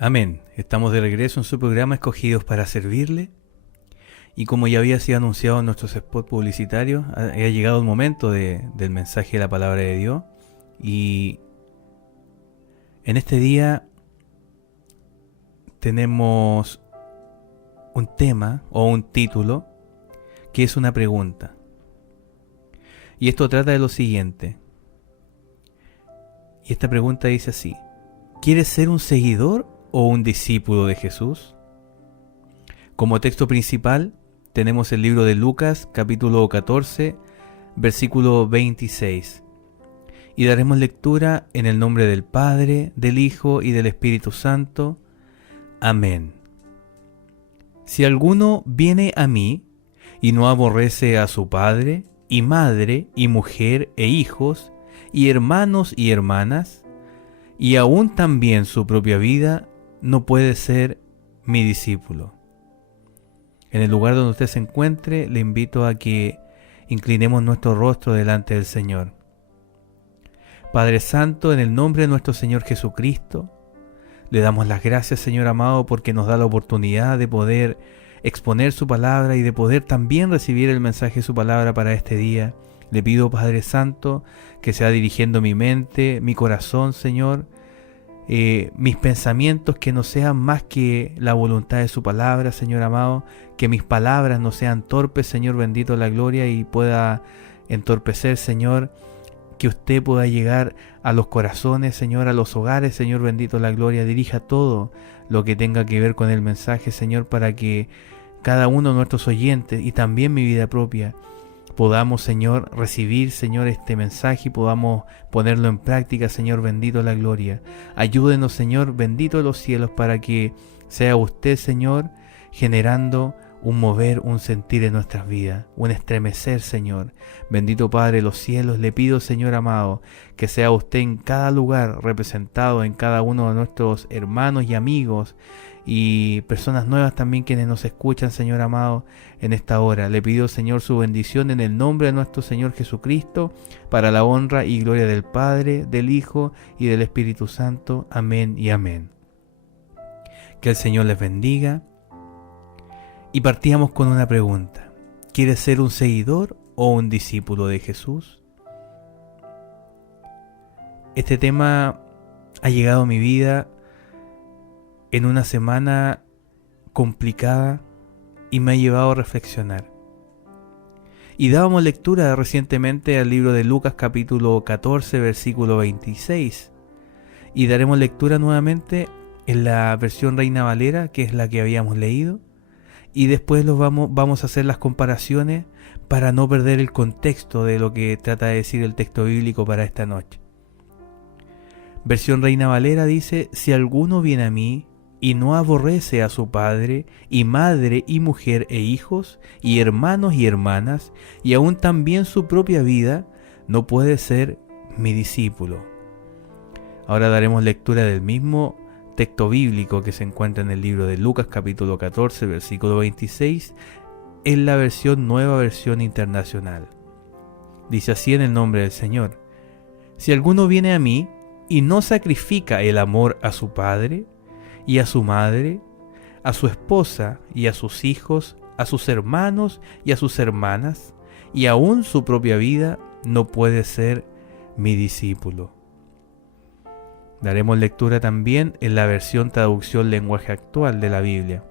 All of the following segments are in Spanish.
Amén. Estamos de regreso en su programa Escogidos para Servirle. Y como ya había sido anunciado en nuestros spots publicitarios, ha llegado el momento del mensaje de la palabra de Dios. Y en este día tenemos un tema o un título que es una pregunta. Y esto trata de lo siguiente. Y esta pregunta dice así: ¿quieres ser un seguidor o un discípulo de Jesús? Como texto principal tenemos el libro de Lucas, capítulo 14, versículo 26. Y daremos lectura en el nombre del Padre, del Hijo y del Espíritu Santo. Amén. Si alguno viene a mí y no aborrece a su padre, y madre, y mujer, e hijos, y hermanos y hermanas, y aún también su propia vida, no puede ser mi discípulo. En el lugar donde usted se encuentre, le invito a que inclinemos nuestro rostro delante del Señor. Padre Santo, en el nombre de nuestro Señor Jesucristo, le damos las gracias, Señor amado, porque nos da la oportunidad de poder exponer su palabra y de poder también recibir el mensaje de su palabra para este día. Le pido, Padre Santo, que sea dirigiendo mi mente, mi corazón, Señor, mis pensamientos, que no sean más que la voluntad de su palabra, Señor amado, que mis palabras no sean torpes, Señor bendito la gloria, y pueda entorpecer, Señor, que usted pueda llegar a los corazones, Señor, a los hogares, Señor bendito la gloria. Dirija todo lo que tenga que ver con el mensaje, Señor, para que cada uno de nuestros oyentes y también mi vida propia podamos, Señor, recibir, Señor, este mensaje y podamos ponerlo en práctica, Señor bendito la gloria. Ayúdenos, Señor bendito de los cielos, para que sea usted, Señor, generando un mover, un sentir en nuestras vidas, un estremecer, Señor. Bendito Padre de los cielos, le pido, Señor amado, que sea usted en cada lugar representado, en cada uno de nuestros hermanos y amigos y personas nuevas también quienes nos escuchan, Señor amado, en esta hora. Le pido, Señor, su bendición en el nombre de nuestro Señor Jesucristo, para la honra y gloria del Padre, del Hijo y del Espíritu Santo. Amén y amén. Que el Señor les bendiga. Y partíamos con una pregunta: ¿quieres ser un seguidor o un discípulo de Jesús? Este tema ha llegado a mi vida en una semana complicada y me ha llevado a reflexionar. Y dábamos lectura recientemente al libro de Lucas capítulo 14 versículo 26. Y daremos lectura nuevamente en la versión Reina Valera, que es la que habíamos leído. Y después vamos a hacer las comparaciones para no perder el contexto de lo que trata de decir el texto bíblico para esta noche. Versión Reina Valera dice: si alguno viene a mí y no aborrece a su padre, y madre, y mujer, e hijos, y hermanos y hermanas, y aún también su propia vida, no puede ser mi discípulo. Ahora daremos lectura del mismo texto bíblico que se encuentra en el libro de Lucas capítulo 14 versículo 26 en la nueva versión internacional. Dice así en el nombre del Señor: si alguno viene a mí y no sacrifica el amor a su padre y a su madre, a su esposa y a sus hijos, a sus hermanos y a sus hermanas, y aún su propia vida, no puede ser mi discípulo. Daremos lectura también en la versión traducción lenguaje actual de la Biblia.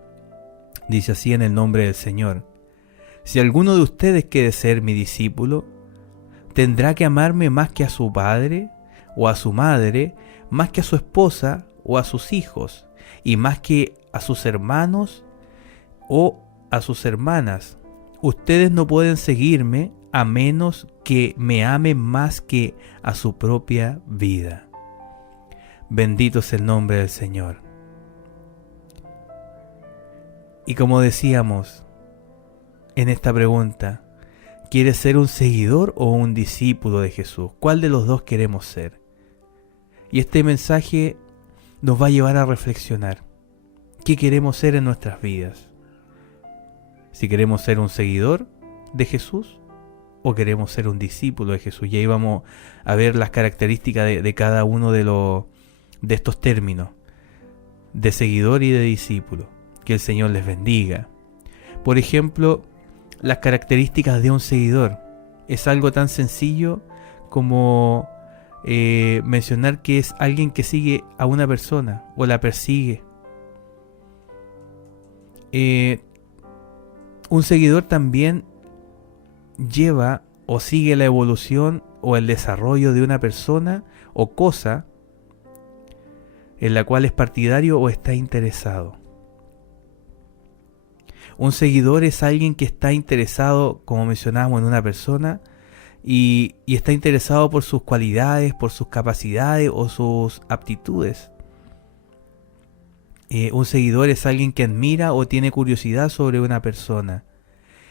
Dice así en el nombre del Señor: si alguno de ustedes quiere ser mi discípulo, tendrá que amarme más que a su padre o a su madre, más que a su esposa o a sus hijos, y más que a sus hermanos o a sus hermanas. Ustedes no pueden seguirme a menos que me amen más que a su propia vida. Bendito es el nombre del Señor. Y como decíamos en esta pregunta, ¿quieres ser un seguidor o un discípulo de Jesús? ¿Cuál de los dos queremos ser? Y este mensaje nos va a llevar a reflexionar. ¿Qué queremos ser en nuestras vidas? Si queremos ser un seguidor de Jesús o queremos ser un discípulo de Jesús. Y ahí vamos a ver las características de cada uno de estos términos. de seguidor y de discípulo. Que el Señor les bendiga. Por ejemplo, las características de un seguidor. Es algo tan sencillo como mencionar que es alguien que sigue a una persona o la persigue. Un seguidor también lleva o sigue la evolución o el desarrollo de una persona o cosa en la cual es partidario o está interesado. Un seguidor es alguien que está interesado, como mencionábamos, en una persona y está interesado por sus cualidades, por sus capacidades o sus aptitudes. Un seguidor es alguien que admira o tiene curiosidad sobre una persona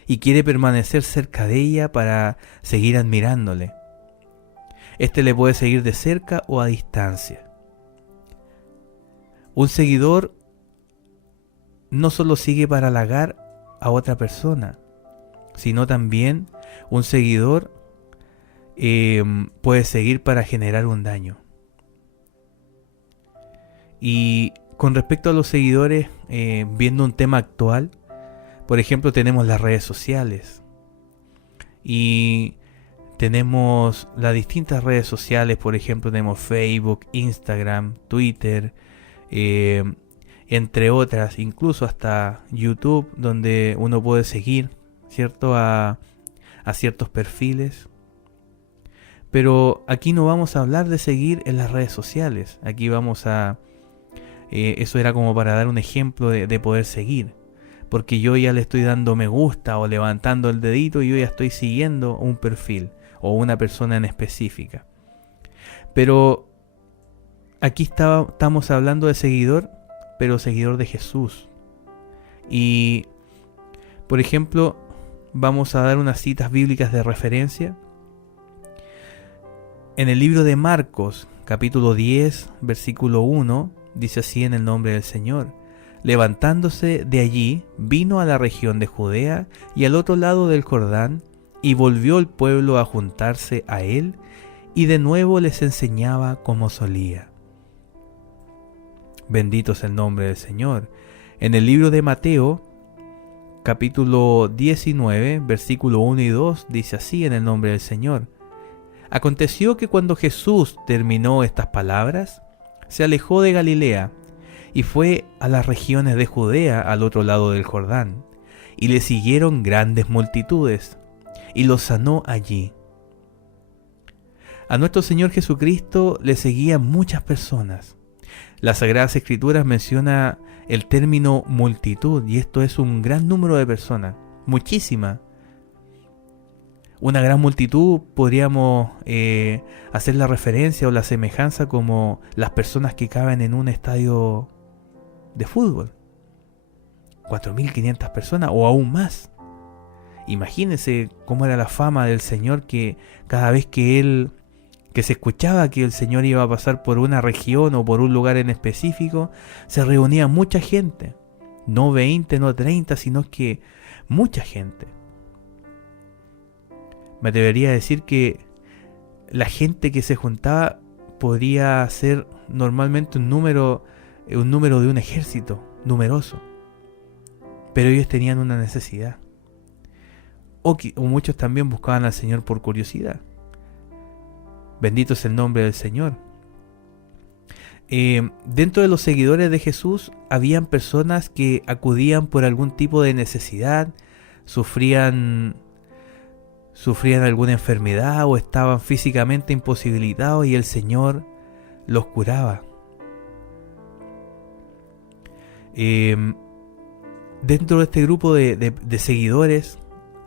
y quiere permanecer cerca de ella para seguir admirándole. Este le puede seguir de cerca o a distancia. Un seguidor no solo sigue para halagar a otra persona, sino también un seguidor puede seguir para generar un daño. Y con respecto a los seguidores, viendo un tema actual, por ejemplo, tenemos las redes sociales y tenemos las distintas redes sociales. Por ejemplo, tenemos Facebook, Instagram, Twitter, entre otras, incluso hasta YouTube, donde uno puede seguir, ¿cierto?, a ciertos perfiles. Pero aquí no vamos a hablar de seguir en las redes sociales. Aquí vamos a... eso era como para dar un ejemplo de poder seguir. Porque yo ya le estoy dando me gusta o levantando el dedito y yo ya estoy siguiendo un perfil o una persona en específica. Pero aquí estamos hablando de seguidor, pero seguidor de Jesús. Y, por ejemplo, vamos a dar unas citas bíblicas de referencia. En el libro de Marcos, capítulo 10, versículo 1, dice así en el nombre del Señor: levantándose de allí, vino a la región de Judea y al otro lado del Jordán, y volvió el pueblo a juntarse a él, y de nuevo les enseñaba como solía. Bendito es el nombre del Señor. En el libro de Mateo, capítulo 19, versículo 1 y 2, dice así en el nombre del Señor: aconteció que cuando Jesús terminó estas palabras, se alejó de Galilea y fue a las regiones de Judea al otro lado del Jordán, y le siguieron grandes multitudes, y los sanó allí. A nuestro Señor Jesucristo le seguían muchas personas. Las Sagradas Escrituras menciona el término multitud, y esto es un gran número de personas, muchísima. Una gran multitud podríamos hacer la referencia o la semejanza como las personas que caben en un estadio de fútbol. 4.500 personas o aún más. Imagínense cómo era la fama del Señor, que cada vez que se escuchaba que el Señor iba a pasar por una región o por un lugar en específico, se reunía mucha gente. No 20, no 30, sino que mucha gente. Me atrevería a decir que la gente que se juntaba podría ser normalmente un número de un ejército numeroso. Pero ellos tenían una necesidad. O muchos también buscaban al Señor por curiosidad. Bendito es el nombre del Señor. Dentro de los seguidores de Jesús habían personas que acudían por algún tipo de necesidad, sufrían alguna enfermedad o estaban físicamente imposibilitados y el Señor los curaba. Dentro de este grupo de seguidores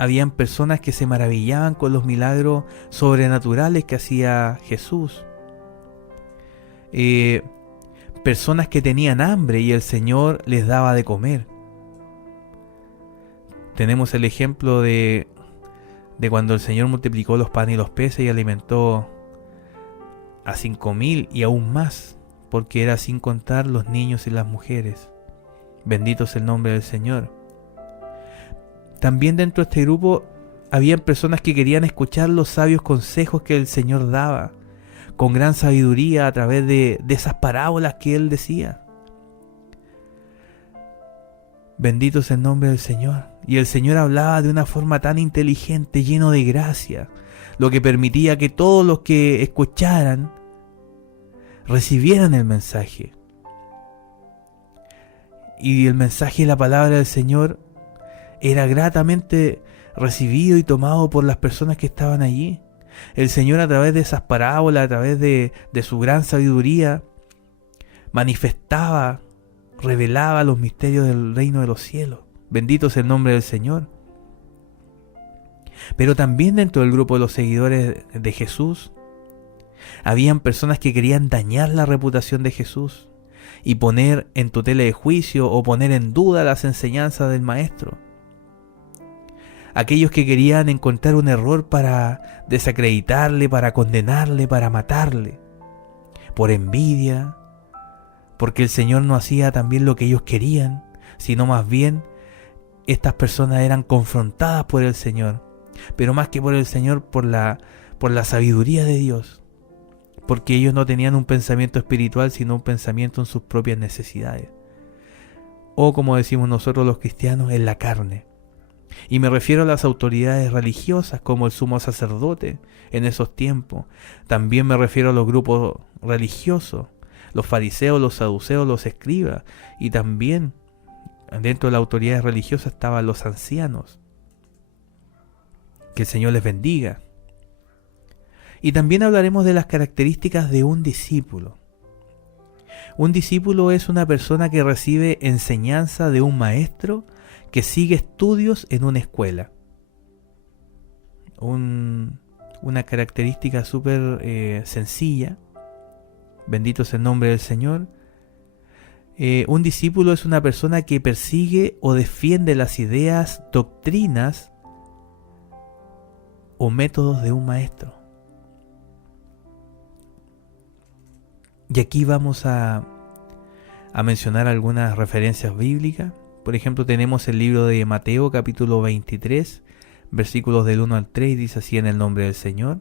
habían personas que se maravillaban con los milagros sobrenaturales que hacía Jesús. Personas que tenían hambre y el Señor les daba de comer. Tenemos el ejemplo de cuando el Señor multiplicó los panes y los peces y alimentó a 5.000 y aún más, porque era sin contar los niños y las mujeres. Bendito es el nombre del Señor. También dentro de este grupo habían personas que querían escuchar los sabios consejos que el Señor daba, con gran sabiduría a través de esas parábolas que Él decía. Bendito es el nombre del Señor. Y el Señor hablaba de una forma tan inteligente, lleno de gracia, lo que permitía que todos los que escucharan recibieran el mensaje. Y el mensaje y la palabra del Señor era gratamente recibido y tomado por las personas que estaban allí. El Señor, a través de esas parábolas, a través de su gran sabiduría, manifestaba, revelaba los misterios del reino de los cielos. Bendito es el nombre del Señor. Pero también dentro del grupo de los seguidores de Jesús, habían personas que querían dañar la reputación de Jesús y poner en tutela de juicio o poner en duda las enseñanzas del Maestro. Aquellos que querían encontrar un error para desacreditarle, para condenarle, para matarle, por envidia, porque el Señor no hacía también lo que ellos querían, sino más bien estas personas eran confrontadas por el Señor, pero más que por el Señor, por la sabiduría de Dios, porque ellos no tenían un pensamiento espiritual, sino un pensamiento en sus propias necesidades, o como decimos nosotros los cristianos, en la carne. Y me refiero a las autoridades religiosas, como el sumo sacerdote en esos tiempos. También me refiero a los grupos religiosos, los fariseos, los saduceos, los escribas. Y también dentro de las autoridades religiosas estaban los ancianos. Que el Señor les bendiga. Y también hablaremos de las características de un discípulo. Un discípulo es una persona que recibe enseñanza de un maestro, que sigue estudios en una escuela. Una característica súper sencilla. Bendito es el nombre del Señor. Un discípulo es una persona que persigue o defiende las ideas, doctrinas o métodos de un maestro. Y aquí vamos a mencionar algunas referencias bíblicas. Por ejemplo, tenemos el libro de Mateo, capítulo 23, versículos del 1 al 3, dice así: en el nombre del Señor.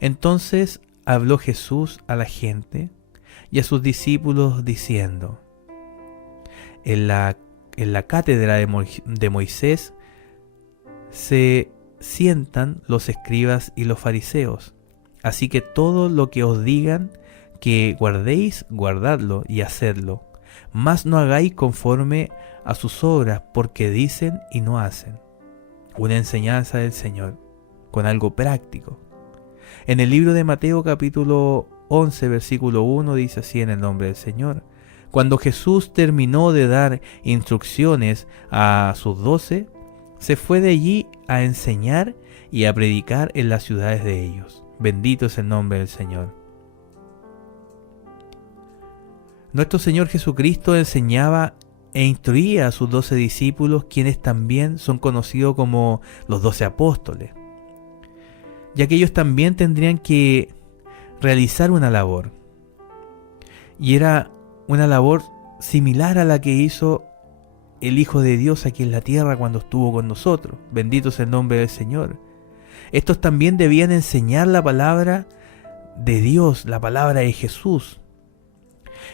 Entonces habló Jesús a la gente y a sus discípulos diciendo: en la cátedra de Moisés se sientan los escribas y los fariseos. Así que todo lo que os digan que guardéis, guardadlo y hacedlo. Mas no hagáis conforme a sus obras, porque dicen y no hacen. Una enseñanza del Señor, con algo práctico. En el libro de Mateo capítulo 11, versículo 1, dice así: en el nombre del Señor. Cuando Jesús terminó de dar instrucciones a sus 12, se fue de allí a enseñar y a predicar en las ciudades de ellos. Bendito es el nombre del Señor. Nuestro Señor Jesucristo enseñaba e instruía a sus 12 discípulos, quienes también son conocidos como los 12 apóstoles, ya que ellos también tendrían que realizar una labor. Y era una labor similar a la que hizo el Hijo de Dios aquí en la tierra cuando estuvo con nosotros. Bendito es el nombre del Señor. Estos también debían enseñar la palabra de Dios, la palabra de Jesús.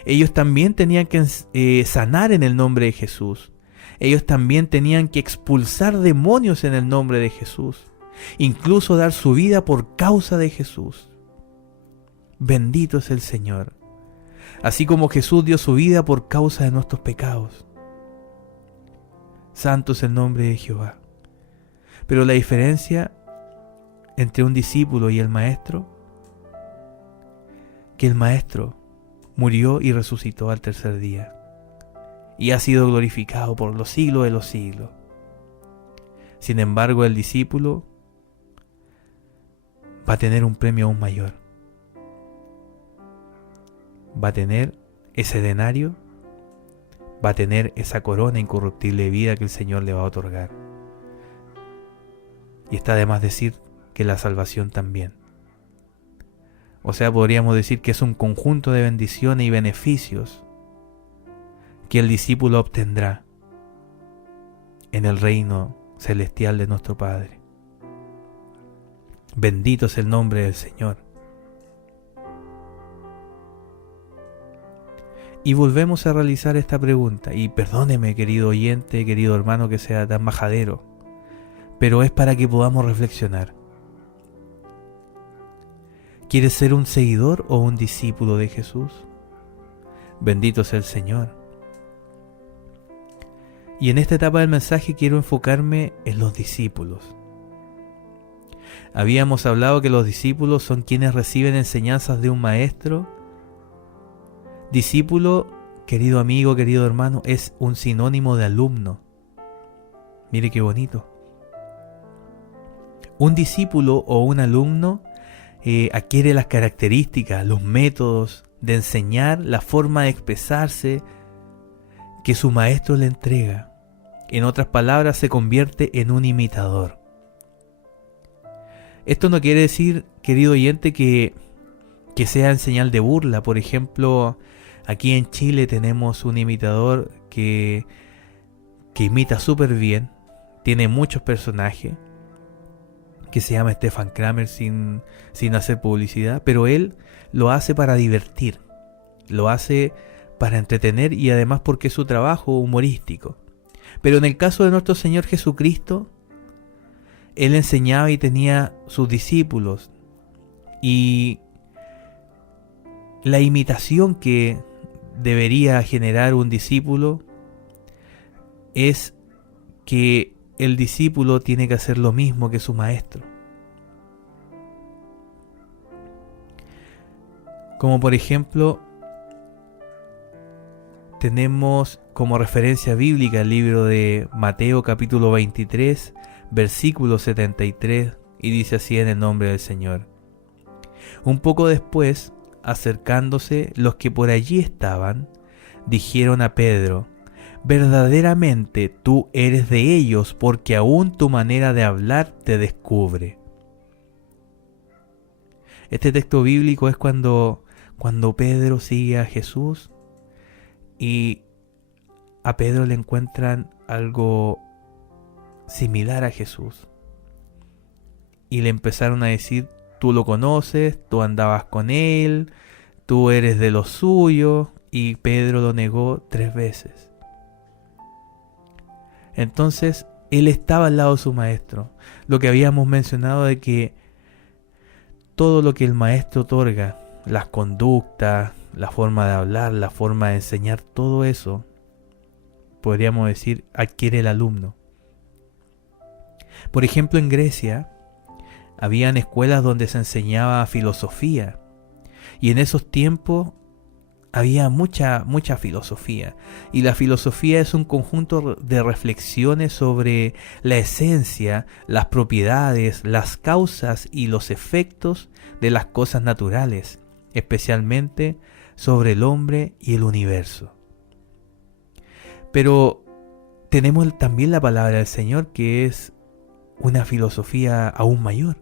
Ellos también tenían que sanar en el nombre de Jesús. Ellos también tenían que expulsar demonios en el nombre de Jesús. Incluso dar su vida por causa de Jesús. Bendito es el Señor. Así como Jesús dio su vida por causa de nuestros pecados. Santo es el nombre de Jehová. Pero la diferencia entre un discípulo y el maestro, que el maestro murió y resucitó al tercer día, y ha sido glorificado por los siglos de los siglos. Sin embargo, el discípulo va a tener un premio aún mayor. Va a tener ese denario, va a tener esa corona incorruptible de vida que el Señor le va a otorgar. Y está de más decir que la salvación también. O sea, podríamos decir que es un conjunto de bendiciones y beneficios que el discípulo obtendrá en el reino celestial de nuestro Padre. Bendito es el nombre del Señor. Y volvemos a realizar esta pregunta. Y perdóneme, querido oyente, querido hermano, que sea tan majadero, pero es para que podamos reflexionar. ¿Quieres ser un seguidor o un discípulo de Jesús? Bendito sea el Señor. Y en esta etapa del mensaje quiero enfocarme en los discípulos. Habíamos hablado que los discípulos son quienes reciben enseñanzas de un maestro. Discípulo, querido amigo, querido hermano, es un sinónimo de alumno. Mire qué bonito. Un discípulo o un alumno adquiere las características, los métodos de enseñar, la forma de expresarse que su maestro le entrega. En otras palabras, se convierte en un imitador. Esto no quiere decir, querido oyente, que sea en señal de burla. Por ejemplo, aquí en Chile tenemos un imitador que imita súper bien, tiene muchos personajes, que se llama Stefan Kramer sin hacer publicidad, pero él lo hace para divertir, lo hace para entretener y además porque es su trabajo humorístico. Pero en el caso de nuestro Señor Jesucristo, Él enseñaba y tenía sus discípulos, y la imitación que debería generar un discípulo es que el discípulo tiene que hacer lo mismo que su maestro. Como por ejemplo, tenemos como referencia bíblica el libro de Mateo capítulo 23, versículo 73, y dice así en el nombre del Señor. Un poco después, acercándose los que por allí estaban, dijeron a Pedro: verdaderamente tú eres de ellos, porque aún tu manera de hablar te descubre. Este texto bíblico es cuando Pedro sigue a Jesús, y a Pedro le encuentran algo similar a Jesús. Y le empezaron a decir: tú lo conoces, tú andabas con él, tú eres de los suyos. Y Pedro lo negó 3 veces. Entonces, él estaba al lado de su maestro. Lo que habíamos mencionado de que todo lo que el maestro otorga, las conductas, la forma de hablar, la forma de enseñar, todo eso, podríamos decir, adquiere el alumno. Por ejemplo, en Grecia, habían escuelas donde se enseñaba filosofía. Y en esos tiempos había mucha filosofía. Y la filosofía es un conjunto de reflexiones sobre la esencia, las propiedades, las causas y los efectos de las cosas naturales, especialmente sobre el hombre y el universo. Pero tenemos también la palabra del Señor, que es una filosofía aún mayor.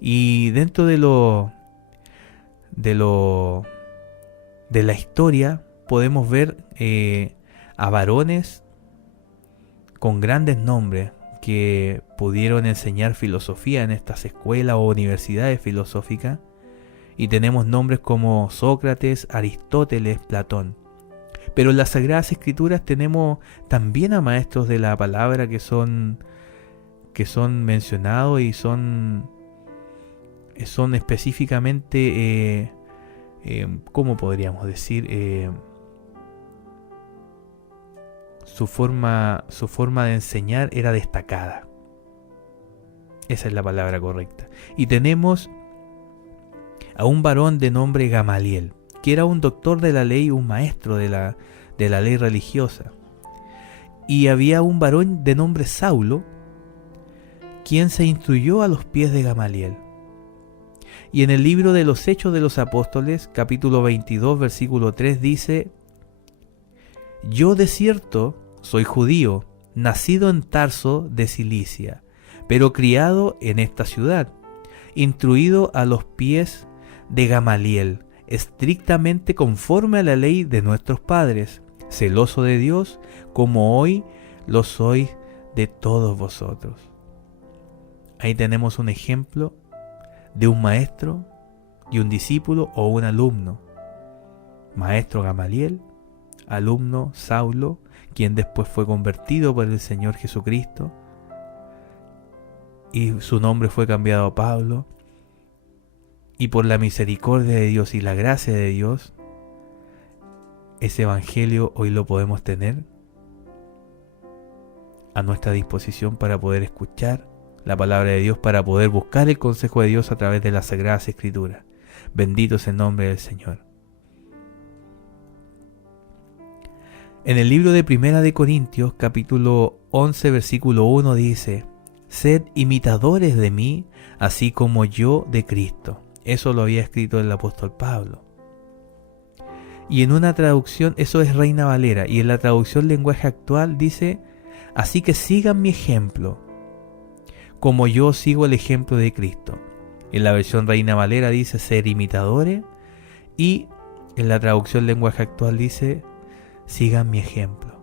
Y dentro de la historia podemos ver a varones con grandes nombres que pudieron enseñar filosofía en estas escuelas o universidades filosóficas, y tenemos nombres como Sócrates, Aristóteles, Platón. Pero en las Sagradas Escrituras tenemos también a maestros de la palabra que son mencionados y son específicamente, ¿cómo podríamos decir? Su forma de enseñar era destacada. Esa es la palabra correcta. Y tenemos a un varón de nombre Gamaliel, que era un doctor de la ley, un maestro de la ley religiosa. Y había un varón de nombre Saulo, quien se instruyó a los pies de Gamaliel. Y en el libro de los Hechos de los Apóstoles, capítulo 22, versículo 3, dice: yo de cierto soy judío, nacido en Tarso de Cilicia, pero criado en esta ciudad, instruido a los pies de Gamaliel, estrictamente conforme a la ley de nuestros padres, celoso de Dios, como hoy lo sois de todos vosotros. Ahí tenemos un ejemplo de un maestro y un discípulo o un alumno maestro Gamaliel, alumno Saulo, quien después fue convertido por el Señor Jesucristo y su nombre fue cambiado a Pablo, y por la misericordia de Dios y la gracia de Dios, ese evangelio hoy lo podemos tener a nuestra disposición para poder escuchar la palabra de Dios, para poder buscar el consejo de Dios a través de las Sagradas Escrituras. Bendito es el nombre del Señor. En el libro de Primera de Corintios, capítulo 11, versículo 1 dice: sed imitadores de mí, así como yo de Cristo. Eso lo había escrito el apóstol Pablo. Y en una traducción, eso es Reina Valera, y en la traducción lenguaje actual dice: así que sigan mi ejemplo, como yo sigo el ejemplo de Cristo. En la versión Reina Valera dice ser imitadores, y en la traducción lenguaje actual dice sigan mi ejemplo.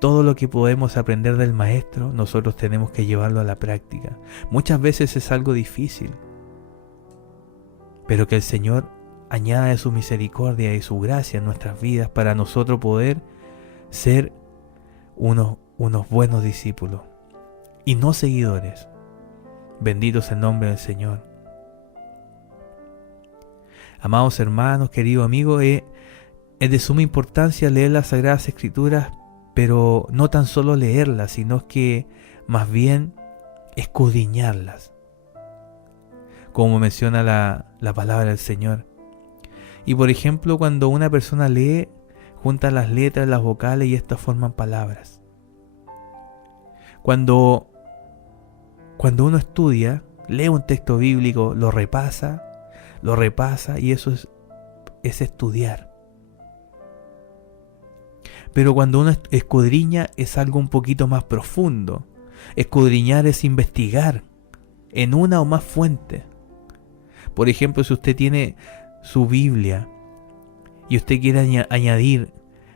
Todo lo que podemos aprender del Maestro, nosotros tenemos que llevarlo a la práctica. Muchas veces es algo difícil, pero que el Señor añada de su misericordia y su gracia en nuestras vidas para nosotros poder ser unos buenos discípulos y no seguidores. Bendito es el nombre del Señor. Amados hermanos, queridos amigos, es de suma importancia leer las Sagradas Escrituras, pero no tan solo leerlas, sino que más bien escudriñarlas, como menciona la palabra del Señor. Y por ejemplo, cuando una persona lee, junta las letras, las vocales, y estas forman palabras. Cuando uno estudia, lee un texto bíblico, lo repasa, y eso es estudiar. Pero cuando uno escudriña es algo un poquito más profundo. Escudriñar es investigar en una o más fuentes. Por ejemplo, si usted tiene su Biblia y usted quiere añadir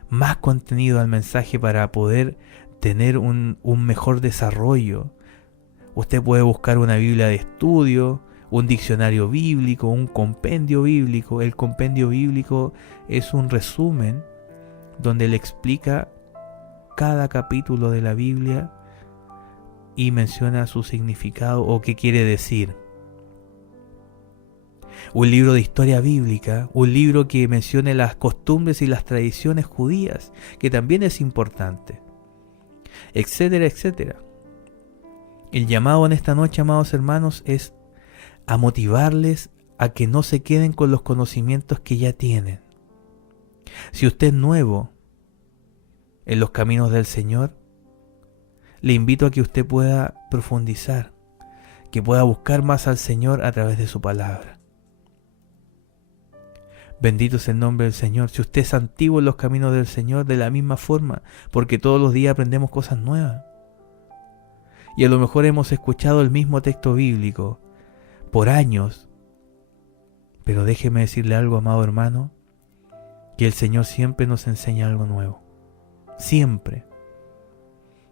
más contenido al mensaje para poder tener un mejor desarrollo, usted puede buscar una Biblia de estudio, un diccionario bíblico, un compendio bíblico. El compendio bíblico es un resumen donde le explica cada capítulo de la Biblia y menciona su significado o qué quiere decir. Un libro de historia bíblica, un libro que mencione las costumbres y las tradiciones judías, que también es importante, etcétera, etcétera. El llamado en esta noche, amados hermanos, es a motivarles a que no se queden con los conocimientos que ya tienen. Si usted es nuevo en los caminos del Señor, le invito a que usted pueda profundizar, que pueda buscar más al Señor a través de su palabra. Bendito es el nombre del Señor. Si usted es antiguo en los caminos del Señor, de la misma forma, porque todos los días aprendemos cosas nuevas. Y a lo mejor hemos escuchado el mismo texto bíblico por años, pero déjeme decirle algo, amado hermano, que el Señor siempre nos enseña algo nuevo. Siempre.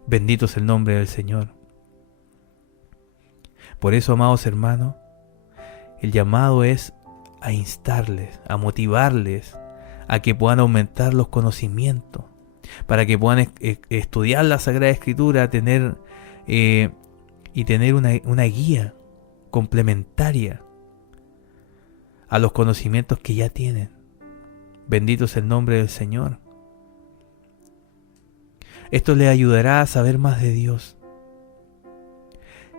Bendito es el nombre del Señor. Por eso, amados hermanos, el llamado es a instarles, a motivarles, a que puedan aumentar los conocimientos, para que puedan estudiar la Sagrada Escritura, tener una guía complementaria a los conocimientos que ya tienen. Bendito es el nombre del Señor. Esto le ayudará a saber más de Dios.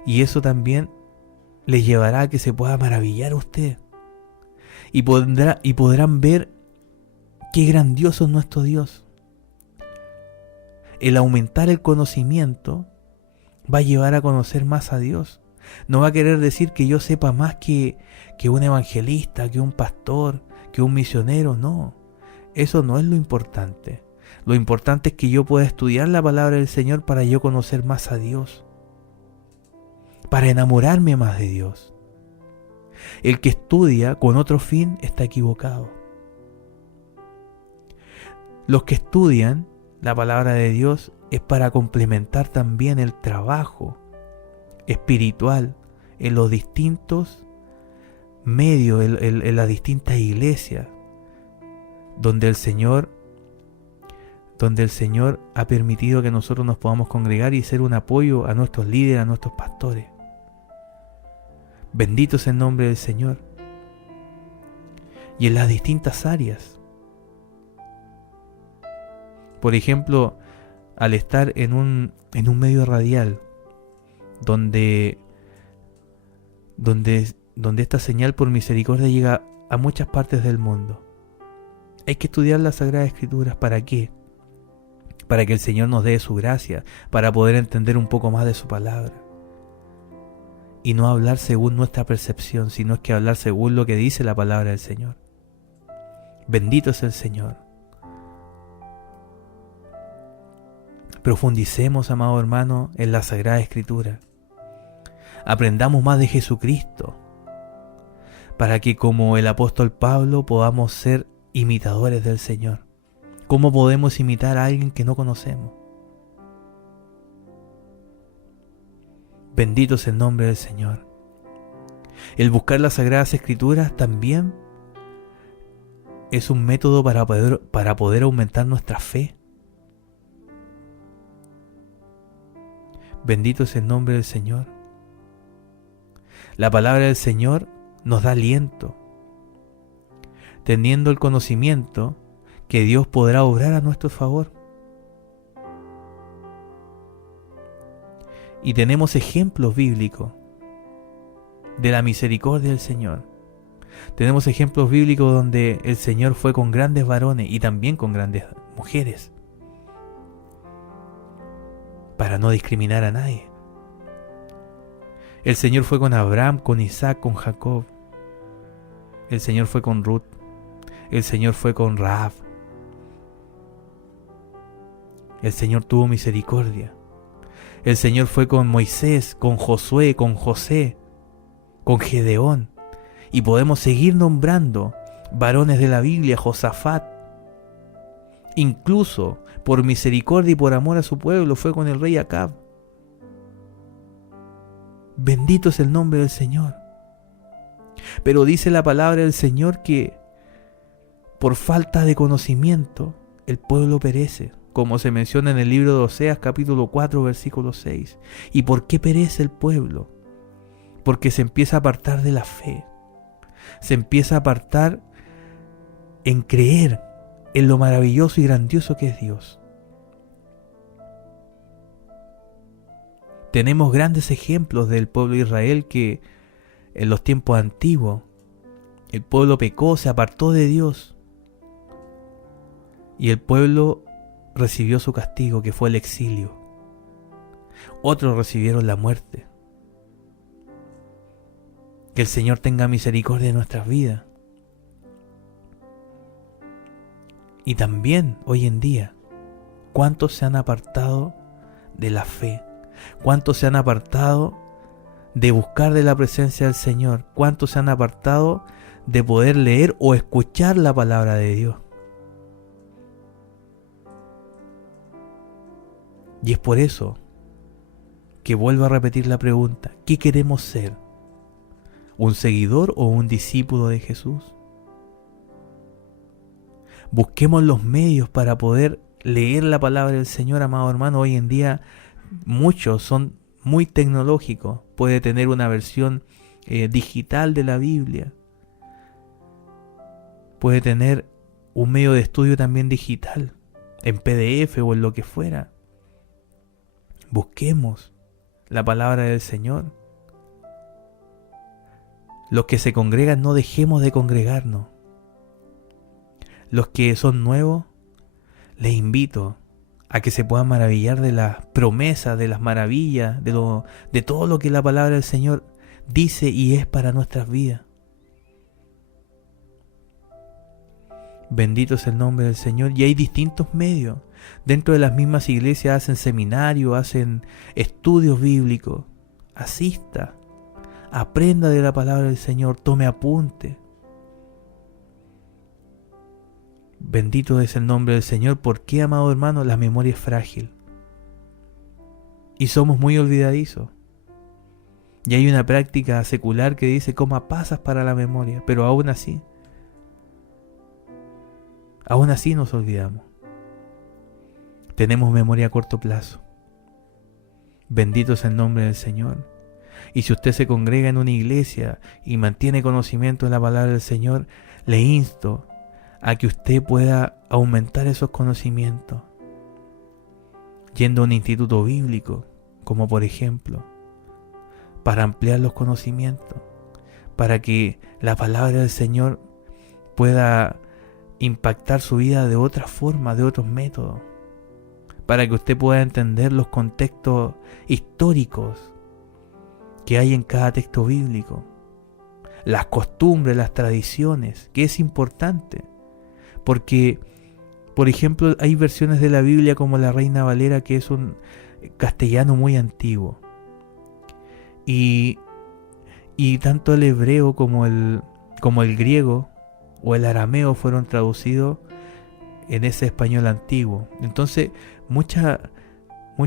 Y eso también le llevará a que se pueda maravillar usted. Y podrán ver qué grandioso es nuestro Dios. El aumentar el conocimiento va a llevar a conocer más a Dios. No va a querer decir que yo sepa más que un evangelista, que un pastor, que un misionero. No, eso no es lo importante. Lo importante es que yo pueda estudiar la palabra del Señor para yo conocer más a Dios, para enamorarme más de Dios. El que estudia con otro fin está equivocado. Los que estudian la palabra de Dios es para complementar también el trabajo espiritual en los distintos medios, en las distintas iglesias, donde el Señor ha permitido que nosotros nos podamos congregar y ser un apoyo a nuestros líderes, a nuestros pastores. Bendito es el nombre del Señor. Y en las distintas áreas. Por ejemplo, al estar en un medio radial, donde esta señal por misericordia llega a muchas partes del mundo. Hay que estudiar las Sagradas Escrituras. ¿Para qué? Para que el Señor nos dé su gracia, para poder entender un poco más de su palabra. Y no hablar según nuestra percepción, sino es que hablar según lo que dice la palabra del Señor. Bendito es el Señor. Profundicemos, amado hermano, en la Sagrada Escritura. Aprendamos más de Jesucristo, para que como el apóstol Pablo podamos ser imitadores del Señor. ¿Cómo podemos imitar a alguien que no conocemos? Bendito es el nombre del Señor. El buscar las Sagradas Escrituras también es un método para poder aumentar nuestra fe. Bendito es el nombre del Señor. La palabra del Señor nos da aliento, teniendo el conocimiento que Dios podrá obrar a nuestro favor. Y tenemos ejemplos bíblicos de la misericordia del Señor. Tenemos ejemplos bíblicos donde el Señor fue con grandes varones y también con grandes mujeres, para no discriminar a nadie. El Señor fue con Abraham, con Isaac, con Jacob. El Señor fue con Ruth. El Señor fue con Rahab. El Señor tuvo misericordia. El Señor fue con Moisés, con Josué, con José, con Gedeón. Y podemos seguir nombrando varones de la Biblia, Josafat. Incluso por misericordia y por amor a su pueblo fue con el rey Acab. Bendito es el nombre del Señor. Pero dice la palabra del Señor que por falta de conocimiento el pueblo perece, como se menciona en el libro de Oseas capítulo 4 versículo 6. ¿Y por qué perece el pueblo? Porque se empieza a apartar de la fe. Se empieza a apartar en creer en lo maravilloso y grandioso que es Dios. Tenemos grandes ejemplos del pueblo de Israel que en los tiempos antiguos el pueblo pecó, se apartó de Dios y el pueblo recibió su castigo, que fue el exilio. Otros recibieron la muerte. Que el Señor tenga misericordia de nuestras vidas. Y también hoy en día, ¿cuántos se han apartado de la fe? ¿Cuántos se han apartado de buscar de la presencia del Señor? ¿Cuántos se han apartado de poder leer o escuchar la palabra de Dios? Y es por eso que vuelvo a repetir la pregunta: ¿qué queremos ser? ¿Un seguidor o un discípulo de Jesús? Busquemos los medios para poder leer la palabra del Señor, amado hermano. Hoy en día muchos son muy tecnológicos. Puede tener una versión digital de la Biblia. Puede tener un medio de estudio también digital, en PDF o en lo que fuera. Busquemos la palabra del Señor. Los que se congregan, no dejemos de congregarnos. Los que son nuevos, les invito a que se puedan maravillar de las promesas, de las maravillas, de todo lo que la palabra del Señor dice y es para nuestras vidas. Bendito es el nombre del Señor. Y hay distintos medios. Dentro de las mismas iglesias hacen seminarios, hacen estudios bíblicos. Asista, aprenda de la palabra del Señor, tome apunte. Bendito es el nombre del Señor. ¿Por qué, amado hermano? La memoria es frágil. Y somos muy olvidadizos. Y hay una práctica secular que dice coma pasas para la memoria, pero aún así nos olvidamos. Tenemos memoria a corto plazo. Bendito es el nombre del Señor. Y si usted se congrega en una iglesia y mantiene conocimiento de la palabra del Señor, le insto a que usted pueda aumentar esos conocimientos, yendo a un instituto bíblico, como por ejemplo, para ampliar los conocimientos, para que la palabra del Señor pueda impactar su vida de otra forma, de otros métodos, para que usted pueda entender los contextos históricos que hay en cada texto bíblico, las costumbres, las tradiciones, que es importante, porque, por ejemplo, hay versiones de la Biblia como la Reina Valera, que es un castellano muy antiguo, y tanto el hebreo como el griego o el arameo fueron traducidos en ese español antiguo. Entonces, muchas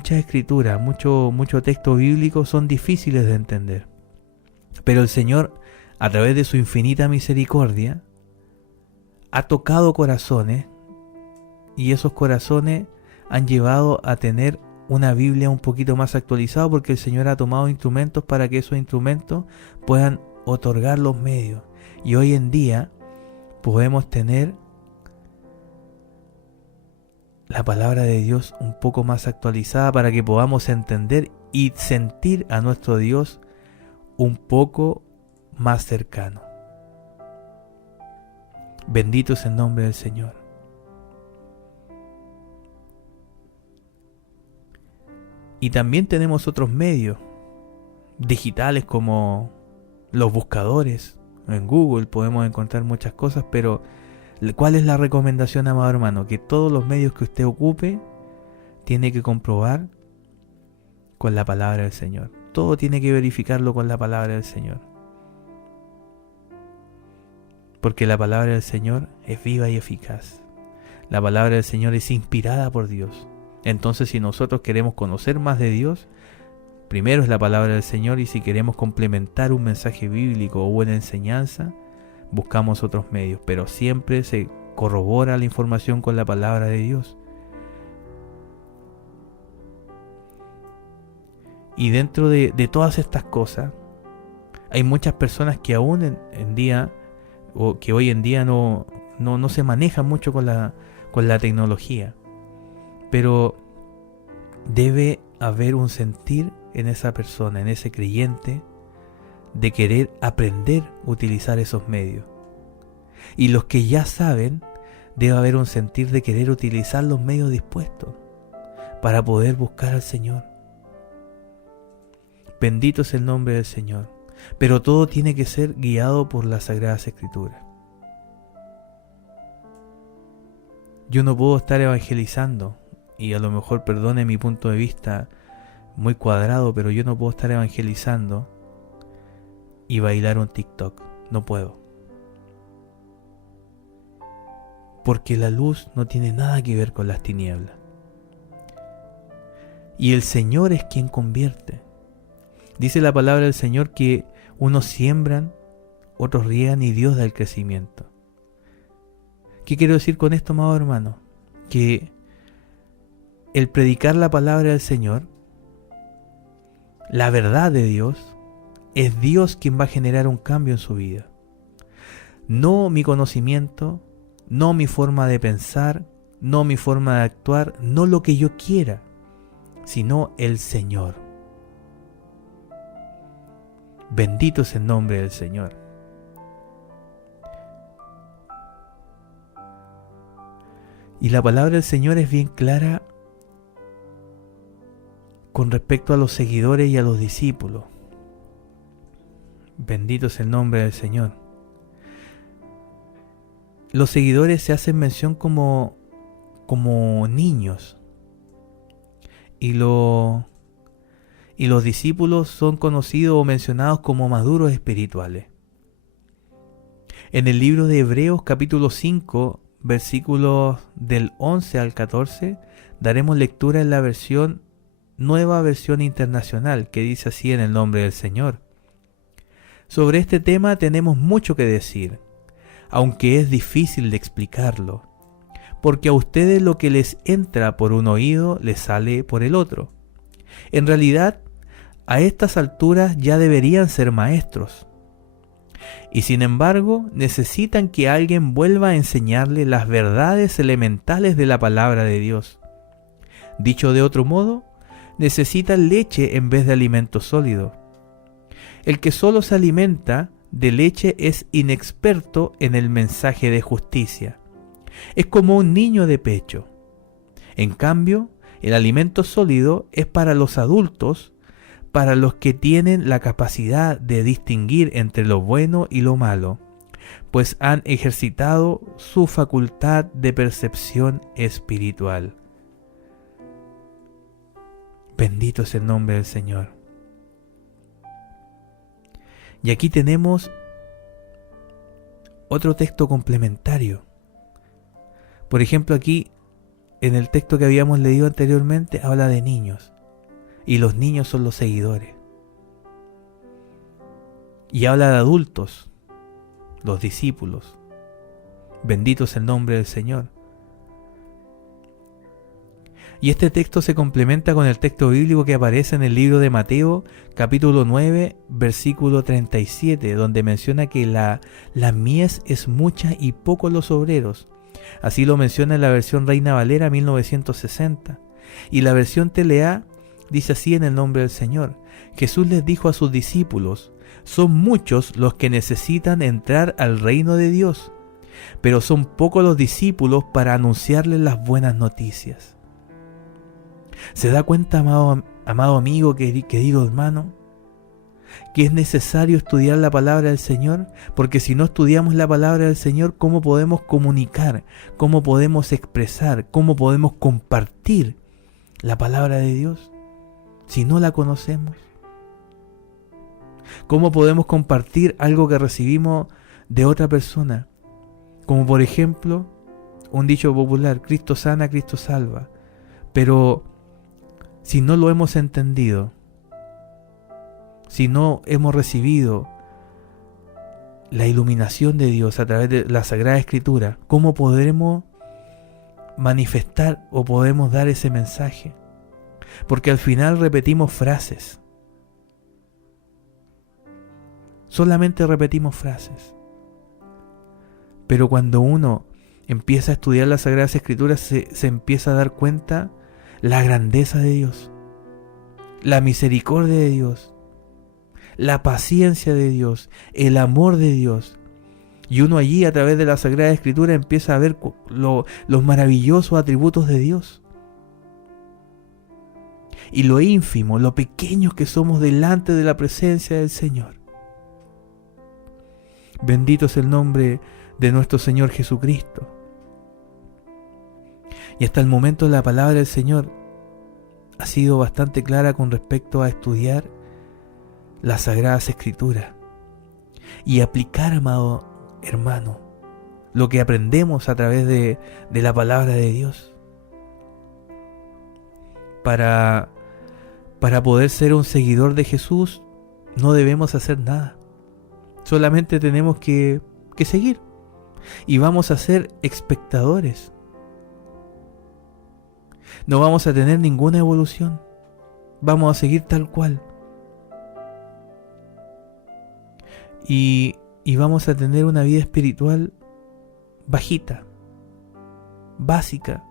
escrituras, mucho texto bíblico son difíciles de entender. Pero el Señor, a través de su infinita misericordia, ha tocado corazones, y esos corazones han llevado a tener una Biblia un poquito más actualizada, porque el Señor ha tomado instrumentos para que esos instrumentos puedan otorgar los medios. Y hoy en día podemos tener la palabra de Dios un poco más actualizada para que podamos entender y sentir a nuestro Dios un poco más cercano. Bendito es el nombre del Señor. Y también tenemos otros medios digitales como los buscadores. En Google podemos encontrar muchas cosas, pero ¿cuál es la recomendación, amado hermano? Que todos los medios que usted ocupe tiene que comprobar con la palabra del Señor. Todo tiene que verificarlo con la palabra del Señor. Porque la palabra del Señor es viva y eficaz. La palabra del Señor es inspirada por Dios. Entonces, si nosotros queremos conocer más de Dios, primero es la palabra del Señor, y si queremos complementar un mensaje bíblico o una enseñanza, buscamos otros medios, pero siempre se corrobora la información con la palabra de Dios. Y dentro de todas estas cosas, hay muchas personas que aún en día, o que hoy en día no se manejan mucho con la tecnología, pero debe haber un sentir en esa persona, en ese creyente, de querer aprender a utilizar esos medios. Y los que ya saben, debe haber un sentir de querer utilizar los medios dispuestos para poder buscar al Señor. Bendito es el nombre del Señor. Pero todo tiene que ser guiado por las Sagradas Escrituras. Yo no puedo estar evangelizando, y a lo mejor perdone mi punto de vista muy cuadrado, pero yo no puedo estar evangelizando y bailar un TikTok. No puedo. Porque la luz no tiene nada que ver con las tinieblas. Y el Señor es quien convierte. Dice la palabra del Señor que unos siembran, otros riegan y Dios da el crecimiento. ¿Qué quiero decir con esto, amado hermano? Que el predicar la palabra del Señor, la verdad de Dios, es Dios quien va a generar un cambio en su vida. No mi conocimiento, no mi forma de pensar, no mi forma de actuar, no lo que yo quiera, sino el Señor. Bendito es el nombre del Señor. Y la palabra del Señor es bien clara con respecto a los seguidores y a los discípulos. Bendito es el nombre del Señor. Los seguidores se hacen mención como niños. Y los discípulos son conocidos o mencionados como maduros espirituales. En el libro de Hebreos capítulo 5, versículos del 11 al 14, daremos lectura en la nueva versión internacional, que dice así en el nombre del Señor. Sobre este tema tenemos mucho que decir, aunque es difícil de explicarlo, porque a ustedes lo que les entra por un oído les sale por el otro. En realidad, a estas alturas ya deberían ser maestros. Y sin embargo, necesitan que alguien vuelva a enseñarles las verdades elementales de la palabra de Dios. Dicho de otro modo, necesitan leche en vez de alimento sólido. El que solo se alimenta de leche es inexperto en el mensaje de justicia. Es como un niño de pecho. En cambio, el alimento sólido es para los adultos, para los que tienen la capacidad de distinguir entre lo bueno y lo malo, pues han ejercitado su facultad de percepción espiritual. Bendito es el nombre del Señor. Y aquí tenemos otro texto complementario. Por ejemplo, aquí en el texto que habíamos leído anteriormente habla de niños. Y los niños son los seguidores. Y habla de adultos, los discípulos. Bendito es el nombre del Señor. Y este texto se complementa con el texto bíblico que aparece en el libro de Mateo, capítulo 9, versículo 37, donde menciona que la mies es mucha y pocos los obreros. Así lo menciona en la versión Reina Valera 1960. Y la versión TLA dice así en el nombre del Señor. Jesús les dijo a sus discípulos: son muchos los que necesitan entrar al reino de Dios, pero son pocos los discípulos para anunciarles las buenas noticias. ¿Se da cuenta, amado amigo, querido hermano, que es necesario estudiar la palabra del Señor? Porque si no estudiamos la palabra del Señor, ¿cómo podemos comunicar? ¿Cómo podemos expresar? ¿Cómo podemos compartir la palabra de Dios si no la conocemos? ¿Cómo podemos compartir algo que recibimos de otra persona? Como por ejemplo, un dicho popular: Cristo sana, Cristo salva. Pero si no lo hemos entendido, si no hemos recibido la iluminación de Dios a través de la Sagrada Escritura, ¿cómo podremos manifestar o podemos dar ese mensaje? Porque al final repetimos frases. Solamente repetimos frases. Pero cuando uno empieza a estudiar las Sagradas Escrituras, se empieza a dar cuenta la grandeza de Dios, la misericordia de Dios, la paciencia de Dios, el amor de Dios. Y uno allí, a través de la Sagrada Escritura, empieza a ver los maravillosos atributos de Dios. Y lo ínfimo, lo pequeños que somos delante de la presencia del Señor. Bendito es el nombre de nuestro Señor Jesucristo. Y hasta el momento la palabra del Señor ha sido bastante clara con respecto a estudiar las Sagradas Escrituras y aplicar, amado hermano, lo que aprendemos a través de la palabra de Dios. Para poder ser un seguidor de Jesús no debemos hacer nada. Solamente tenemos que seguir. Y vamos a ser espectadores. No vamos a tener ninguna evolución. Vamos a seguir tal cual. Y vamos a tener una vida espiritual bajita, básica,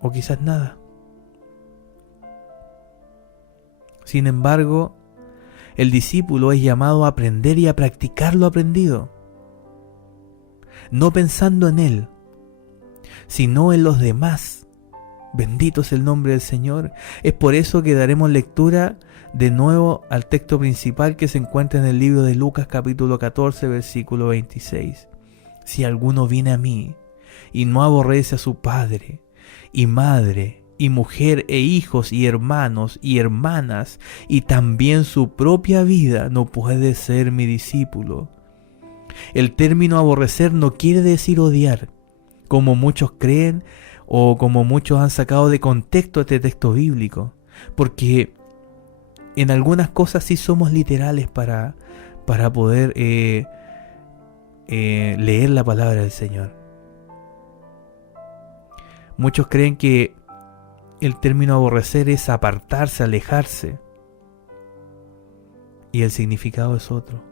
o quizás nada. Sin embargo, el discípulo es llamado a aprender y a practicar lo aprendido, no pensando en él, sino en los demás. Bendito es el nombre del Señor. Es por eso que daremos lectura de nuevo al texto principal que se encuentra en el libro de Lucas capítulo 14 versículo 26. Si alguno viene a mí y no aborrece a su padre y madre y mujer e hijos y hermanos y hermanas y también su propia vida, no puede ser mi discípulo. El término aborrecer no quiere decir odiar, como muchos creen o como muchos han sacado de contexto este texto bíblico, porque en algunas cosas sí somos literales para poder leer la palabra del Señor. Muchos creen que el término aborrecer es apartarse, alejarse, y el significado es otro.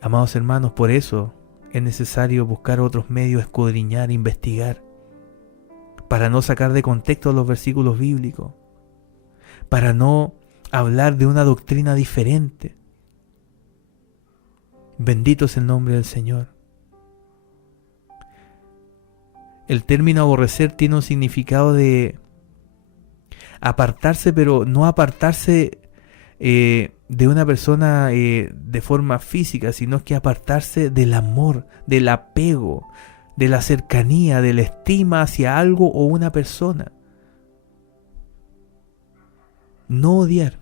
Amados hermanos, por eso es necesario buscar otros medios, escudriñar, investigar, para no sacar de contexto los versículos bíblicos, para no hablar de una doctrina diferente. Bendito es el nombre del Señor. El término aborrecer tiene un significado de apartarse, pero no apartarse de una persona de forma física, sino que apartarse del amor, del apego, de la cercanía, de la estima hacia algo o una persona. No odiar.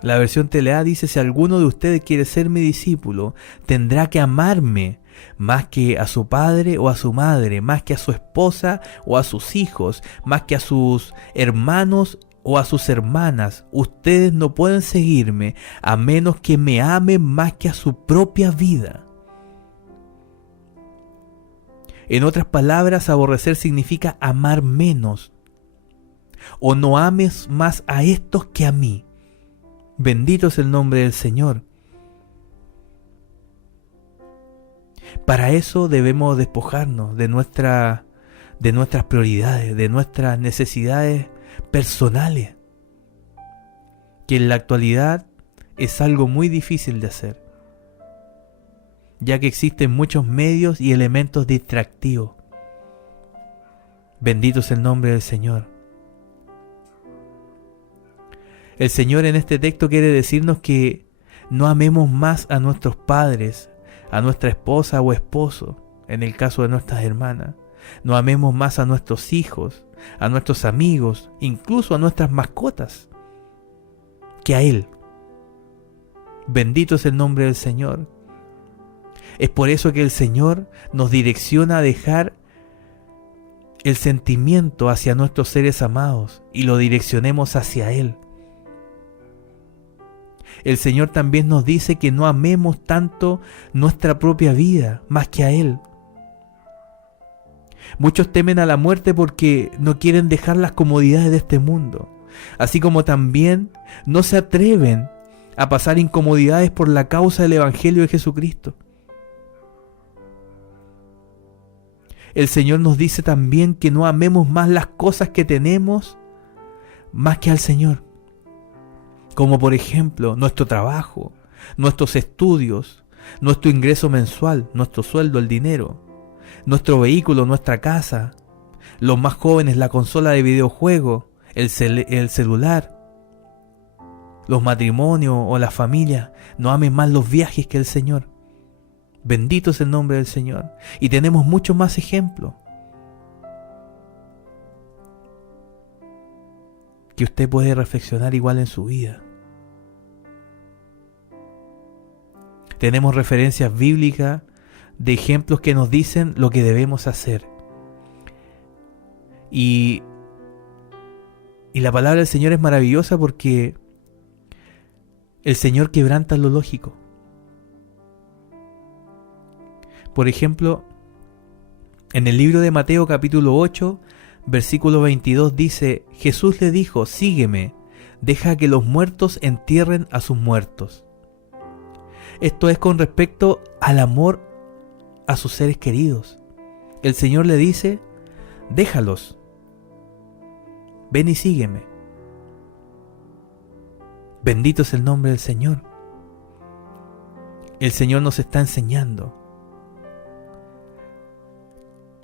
La versión TLA dice: si alguno de ustedes quiere ser mi discípulo, tendrá que amarme más que a su padre o a su madre, más que a su esposa o a sus hijos, más que a sus hermanos o a sus hermanas. Ustedes no pueden seguirme a menos que me amen más que a su propia vida. En otras palabras, aborrecer significa amar menos, o no ames más a estos que a mí. Bendito es el nombre del Señor. Para eso debemos despojarnos de nuestras prioridades, de nuestras necesidades personales, que en la actualidad es algo muy difícil de hacer, ya que existen muchos medios y elementos distractivos. Bendito es el nombre del Señor. El Señor en este texto quiere decirnos que no amemos más a nuestros padres, a nuestra esposa o esposo, en el caso de nuestras hermanas. No amemos más a nuestros hijos, a nuestros amigos, incluso a nuestras mascotas, que a Él. Bendito es el nombre del Señor. Es por eso que el Señor nos direcciona a dejar el sentimiento hacia nuestros seres amados y lo direccionemos hacia Él. El Señor también nos dice que no amemos tanto nuestra propia vida más que a Él. Muchos temen a la muerte porque no quieren dejar las comodidades de este mundo, así como también no se atreven a pasar incomodidades por la causa del Evangelio de Jesucristo. El Señor nos dice también que no amemos más las cosas que tenemos más que al Señor, como por ejemplo nuestro trabajo, nuestros estudios, nuestro ingreso mensual, nuestro sueldo, el dinero, nuestro vehículo, nuestra casa, los más jóvenes, la consola de videojuego, el celular, los matrimonios o la familia. No amen más los viajes que el Señor. Bendito es el nombre del Señor. Y tenemos muchos más ejemplos que usted puede reflexionar igual en su vida. Tenemos referencias bíblicas de ejemplos que nos dicen lo que debemos hacer. Y la palabra del Señor es maravillosa porque el Señor quebranta lo lógico. Por ejemplo, en el libro de Mateo capítulo 8, versículo 22 dice: Jesús le dijo: sígueme, deja que los muertos entierren a sus muertos. Esto es con respecto al amor a sus seres queridos. El Señor le dice: déjalos, ven y sígueme. Bendito es el nombre del Señor. El Señor nos está enseñando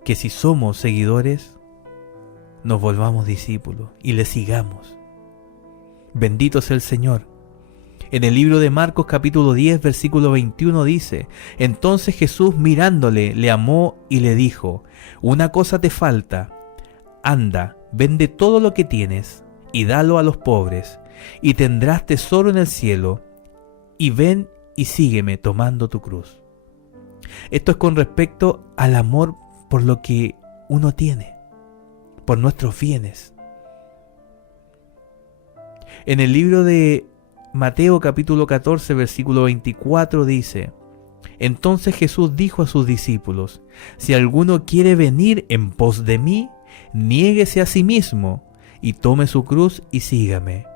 que si somos seguidores, nos volvamos discípulos y le sigamos. Bendito sea el Señor. En el libro de Marcos capítulo 10 versículo 21 dice: entonces Jesús mirándole le amó y le dijo: una cosa te falta, anda, vende todo lo que tienes y dalo a los pobres, y tendrás tesoro en el cielo, y ven y sígueme tomando tu cruz. Esto es con respecto al amor por lo que uno tiene, por nuestros bienes. En el libro de Mateo capítulo 14, versículo 24 dice: Entonces Jesús dijo a sus discípulos: Si alguno quiere venir en pos de mí, niéguese a sí mismo y tome su cruz y sígame.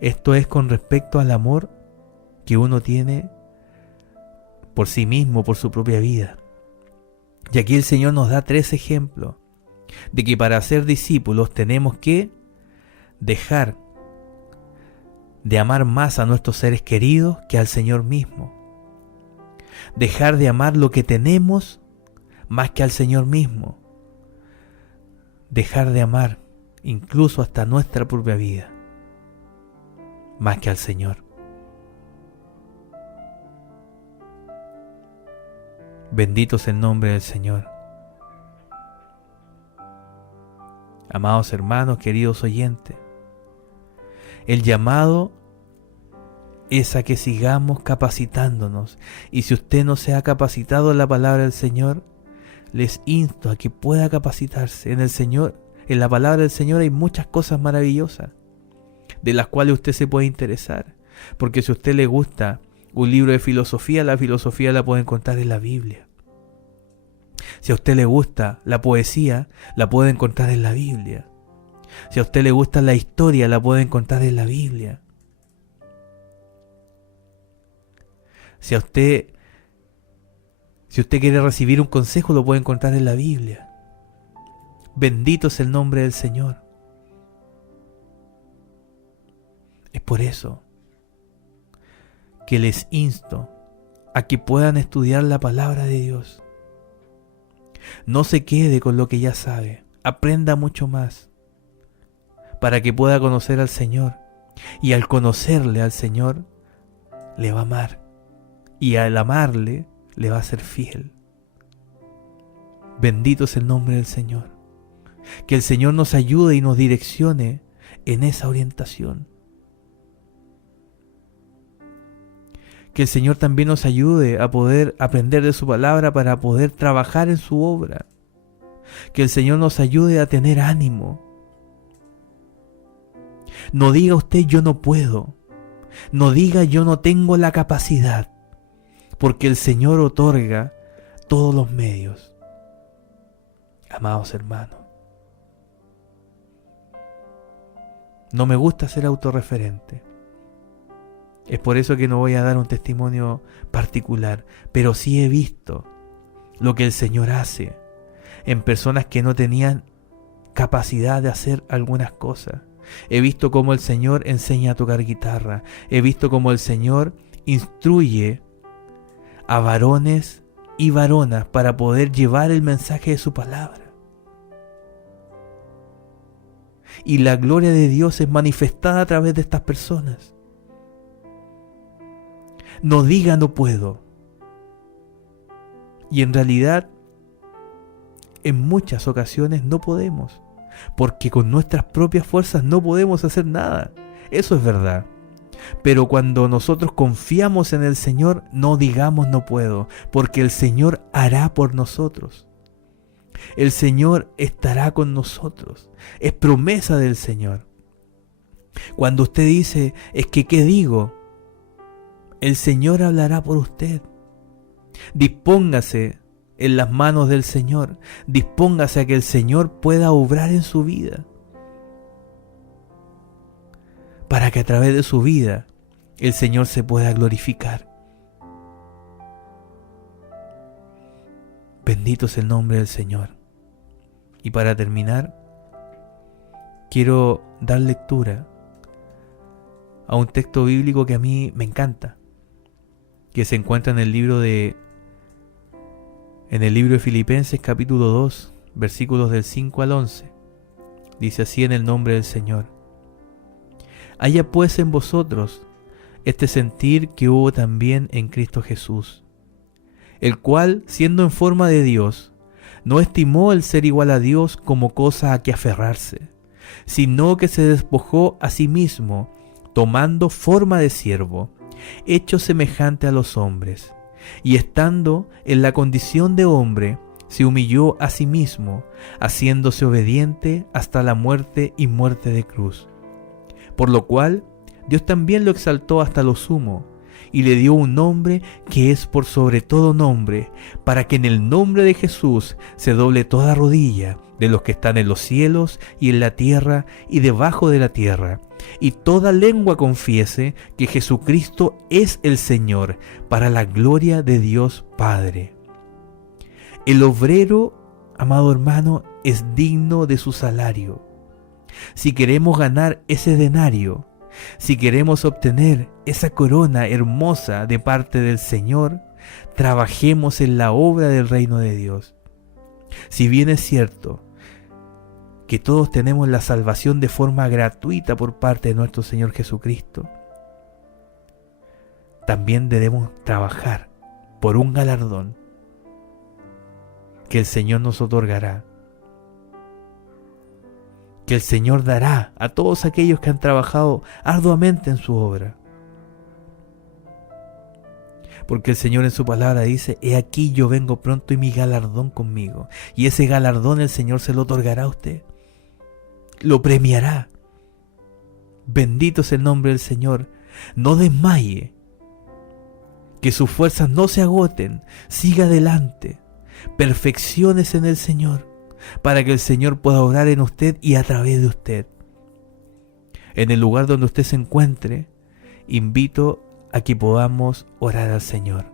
Esto es con respecto al amor que uno tiene por sí mismo, por su propia vida. Y aquí el Señor nos da 3 ejemplos de que para ser discípulos tenemos que dejar de amar más a nuestros seres queridos que al Señor mismo. Dejar de amar lo que tenemos más que al Señor mismo. Dejar de amar incluso hasta nuestra propia vida más que al Señor. Bendito es el nombre del Señor. Amados hermanos, queridos oyentes, el llamado es a que sigamos capacitándonos. Y si usted no se ha capacitado en la palabra del Señor, les insto a que pueda capacitarse. En el Señor, en la palabra del Señor hay muchas cosas maravillosas de las cuales usted se puede interesar. Porque si a usted le gusta un libro de filosofía, la filosofía la puede encontrar en la Biblia. Si a usted le gusta la poesía, la puede encontrar en la Biblia. Si a usted le gusta la historia, la puede encontrar en la Biblia. Si usted quiere recibir un consejo, lo puede encontrar en la Biblia. Bendito es el nombre del Señor. Es por eso que les insto a que puedan estudiar la palabra de Dios. No se quede con lo que ya sabe. Aprenda mucho más para que pueda conocer al Señor. Y al conocerle al Señor, le va a amar. Y al amarle, le va a ser fiel. Bendito es el nombre del Señor. Que el Señor nos ayude y nos direccione en esa orientación. Que el Señor también nos ayude a poder aprender de su palabra para poder trabajar en su obra. Que el Señor nos ayude a tener ánimo. No diga usted yo no puedo. No diga yo no tengo la capacidad. Porque el Señor otorga todos los medios. Amados hermanos, no me gusta ser autorreferente. Es por eso que no voy a dar un testimonio particular, pero sí he visto lo que el Señor hace en personas que no tenían capacidad de hacer algunas cosas. He visto cómo el Señor enseña a tocar guitarra. He visto cómo el Señor instruye a varones y varonas para poder llevar el mensaje de su palabra. Y la gloria de Dios es manifestada a través de estas personas. No diga no puedo. Y en realidad, en muchas ocasiones no podemos. Porque con nuestras propias fuerzas no podemos hacer nada. Eso es verdad. Pero cuando nosotros confiamos en el Señor, no digamos no puedo. Porque el Señor hará por nosotros. El Señor estará con nosotros. Es promesa del Señor. Cuando usted dice, es que ¿qué digo? El Señor hablará por usted. Dispóngase en las manos del Señor. Dispóngase a que el Señor pueda obrar en su vida. Para que a través de su vida el Señor se pueda glorificar. Bendito es el nombre del Señor. Y para terminar, quiero dar lectura a un texto bíblico que a mí me encanta, que se encuentra en el libro de Filipenses capítulo 2, versículos del 5 al 11. Dice así en el nombre del Señor: Haya pues en vosotros este sentir que hubo también en Cristo Jesús, el cual, siendo en forma de Dios, no estimó el ser igual a Dios como cosa a que aferrarse, sino que se despojó a sí mismo, tomando forma de siervo, hecho semejante a los hombres, y estando en la condición de hombre, se humilló a sí mismo, haciéndose obediente hasta la muerte y muerte de cruz. Por lo cual, Dios también lo exaltó hasta lo sumo, y le dio un nombre que es por sobre todo nombre, para que en el nombre de Jesús se doble toda rodilla de los que están en los cielos y en la tierra y debajo de la tierra, y toda lengua confiese que Jesucristo es el Señor, para la gloria de Dios Padre. El obrero, amado hermano, es digno de su salario. Si queremos ganar ese denario, si queremos obtener esa corona hermosa de parte del Señor, trabajemos en la obra del reino de Dios. Si bien es cierto que todos tenemos la salvación de forma gratuita por parte de nuestro Señor Jesucristo, también debemos trabajar por un galardón que el Señor nos otorgará, que el Señor dará a todos aquellos que han trabajado arduamente en su obra. Porque el Señor en su palabra dice: he aquí yo vengo pronto y mi galardón conmigo. Y ese galardón el Señor se lo otorgará a usted. Lo premiará. Bendito es el nombre del Señor. No desmaye. Que sus fuerzas no se agoten. Siga adelante. Perfecciones en el Señor, para que el Señor pueda obrar en usted y a través de usted. En el lugar donde usted se encuentre, invito a que podamos orar al Señor.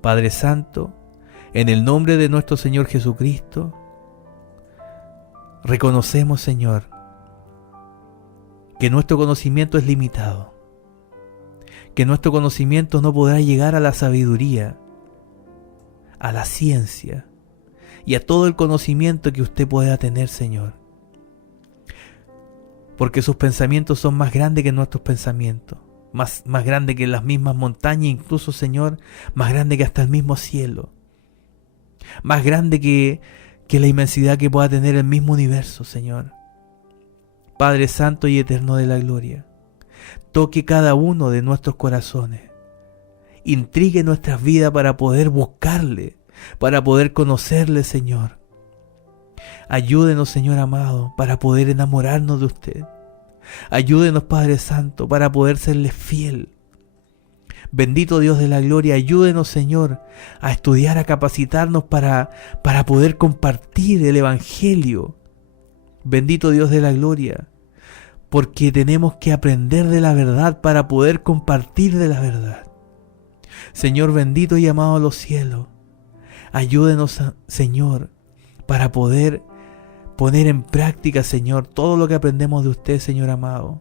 Padre Santo, en el nombre de nuestro Señor Jesucristo, reconocemos, Señor, que nuestro conocimiento es limitado, que nuestro conocimiento no podrá llegar a la sabiduría, a la ciencia y a todo el conocimiento que usted pueda tener, Señor. Porque sus pensamientos son más grandes que nuestros pensamientos, más grandes que las mismas montañas, incluso, Señor, más grande que hasta el mismo cielo, más grande que la inmensidad que pueda tener el mismo universo, Señor. Padre Santo y Eterno de la Gloria, toque cada uno de nuestros corazones, intrigue nuestras vidas para poder buscarle, para poder conocerle, Señor. Ayúdenos, Señor amado, para poder enamorarnos de usted. Ayúdenos, Padre Santo, para poder serle fiel. Bendito Dios de la gloria, ayúdenos, Señor, a estudiar, a capacitarnos para poder compartir el Evangelio. Bendito Dios de la gloria, porque tenemos que aprender de la verdad para poder compartir de la verdad. Señor bendito y amado a los cielos, ayúdenos, Señor, para poder poner en práctica, Señor, todo lo que aprendemos de usted, Señor amado.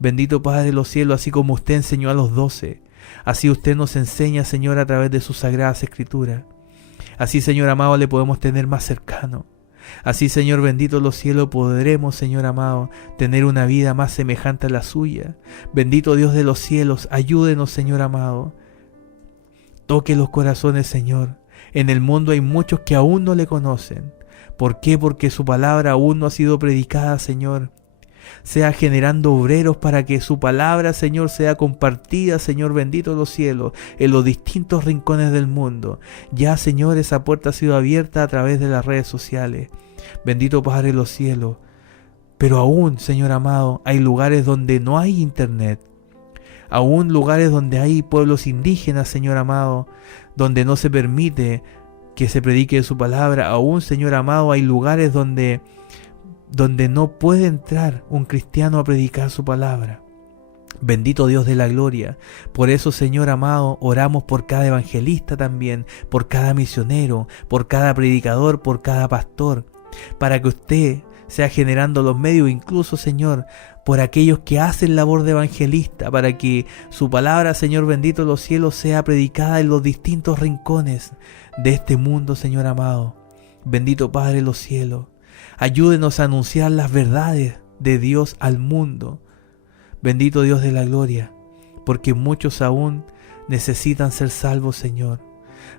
Bendito Padre de los cielos, así como usted enseñó a los 12, así usted nos enseña, Señor, a través de sus sagradas escrituras. Así, Señor amado, le podemos tener más cercano. Así, Señor bendito de los cielos, podremos, Señor amado, tener una vida más semejante a la suya. Bendito Dios de los cielos, ayúdenos, Señor amado. Toque los corazones, Señor. En el mundo hay muchos que aún no le conocen. ¿Por qué? Porque su palabra aún no ha sido predicada, Señor. Sea generando obreros para que su palabra, Señor, sea compartida, Señor bendito de los cielos, en los distintos rincones del mundo. Ya, Señor, esa puerta ha sido abierta a través de las redes sociales. Bendito Padre de los cielos. Pero aún, Señor amado, hay lugares donde no hay internet. Aún lugares donde hay pueblos indígenas, Señor amado, donde no se permite que se predique su palabra. Aún, Señor amado, hay lugares donde no puede entrar un cristiano a predicar su palabra. Bendito Dios de la gloria. Por eso, Señor amado, oramos por cada evangelista también, por cada misionero, por cada predicador, por cada pastor, para que usted sea generando los medios, incluso, Señor, por aquellos que hacen labor de evangelista, para que su palabra, Señor bendito de los cielos, sea predicada en los distintos rincones de este mundo, Señor amado. Bendito Padre de los cielos, ayúdenos a anunciar las verdades de Dios al mundo. Bendito Dios de la gloria, porque muchos aún necesitan ser salvos, Señor.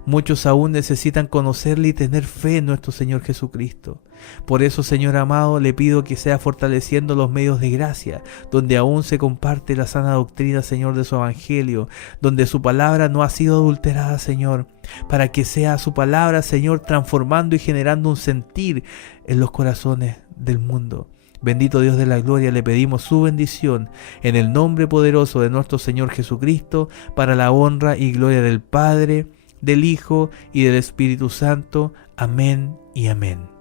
Muchos aún necesitan conocerle y tener fe en nuestro Señor Jesucristo. Por eso, Señor amado, le pido que sea fortaleciendo los medios de gracia, donde aún se comparte la sana doctrina, Señor, de su Evangelio, donde su palabra no ha sido adulterada, Señor, para que sea su palabra, Señor, transformando y generando un sentir en los corazones del mundo. Bendito Dios de la gloria, le pedimos su bendición en el nombre poderoso de nuestro Señor Jesucristo, para la honra y gloria del Padre, del Hijo y del Espíritu Santo. Amén y amén.